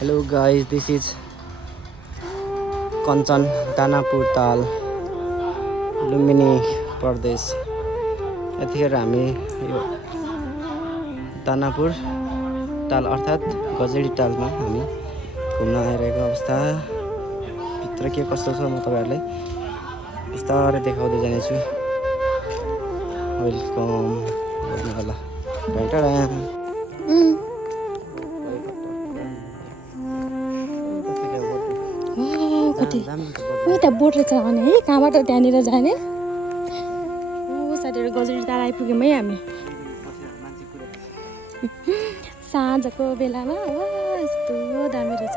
Hello guys, this is Kanchan Danapur Tal, Lumbini Pradesh. यतिखेर हामी यो दानापुर ताल अर्थात् गजेडी तालमा हामी घुम्न आइरहेको अवस्था। भित्र के कस्तो छ म तपाईहरुलाई बिस्तारै देखाउँदै जानेछु। वेलकम गर्नु होला। टाटा उता बोटले चलाउने है, कहाँबाट त्यहाँनिर जाने। साथीहरु गजेडी ताल आइपुग्यौँ है हामी। साँझको बेलामा यस्तो दामी रहेछ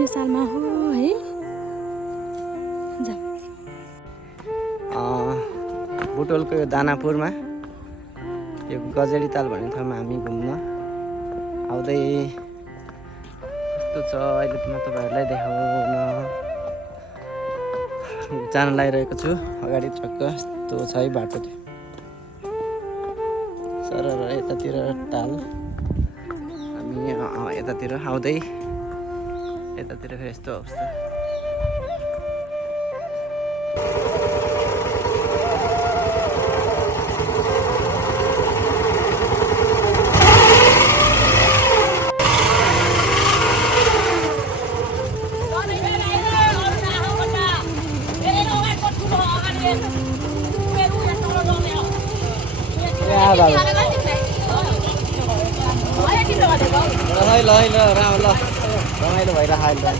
यो सालमा हो है। बुटोलको यो दानापुरमा यो गजेडी ताल भन्ने ठाउँमा हामी घुम्न आउँदै कस्तो छ अहिले त म तपाईहरुलाई देखाउन जान लागिरहेको छु। अगाडि ट्रक्क यस्तो छ है बाटो त्यो सर यतातिर ताल हामी यतातिर आउँदै यतातिर फेरि यस्तो अवस्था। रमाइलो भइरहेको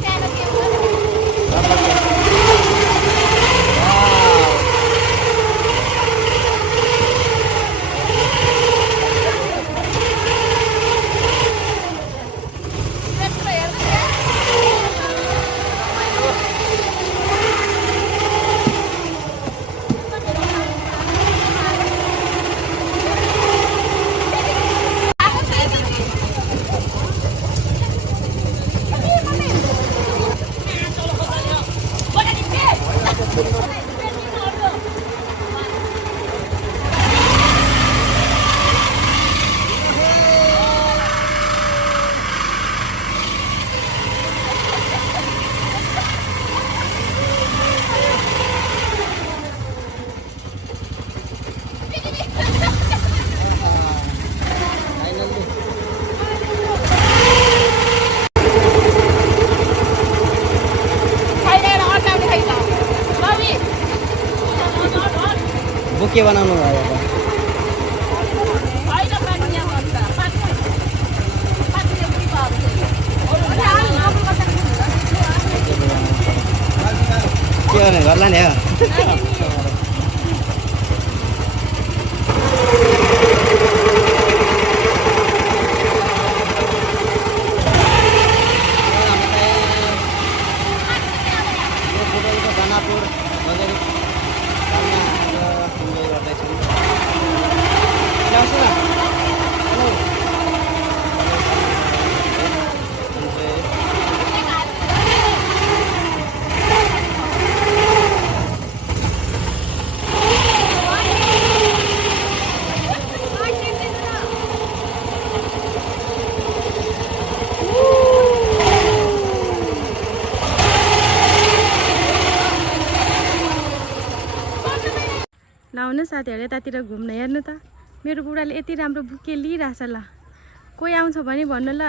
के बनाउनु भयो के गर्ने घर लाने हो। दानापुर लाउनु साथीहरु यतातिर घुम्न हेर्नु त। मेरो बुढाले यति राम्रो बुके लिइराछ ल। कोही आउँछ भने भन्नु ल।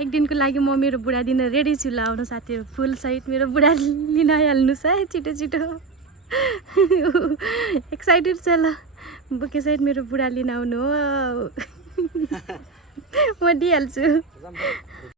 एक दिनको लागि म मेरो बुढा दिन रेडी छु। लाउनु साथीहरु फुल सहित मेरो बुढा लिन आइहाल्नुस् है छिटो छिटो। एक्साइटेड छ ल। बुके सहित मेरो बुढा लिन आउनु हो। म दिइहाल्छु।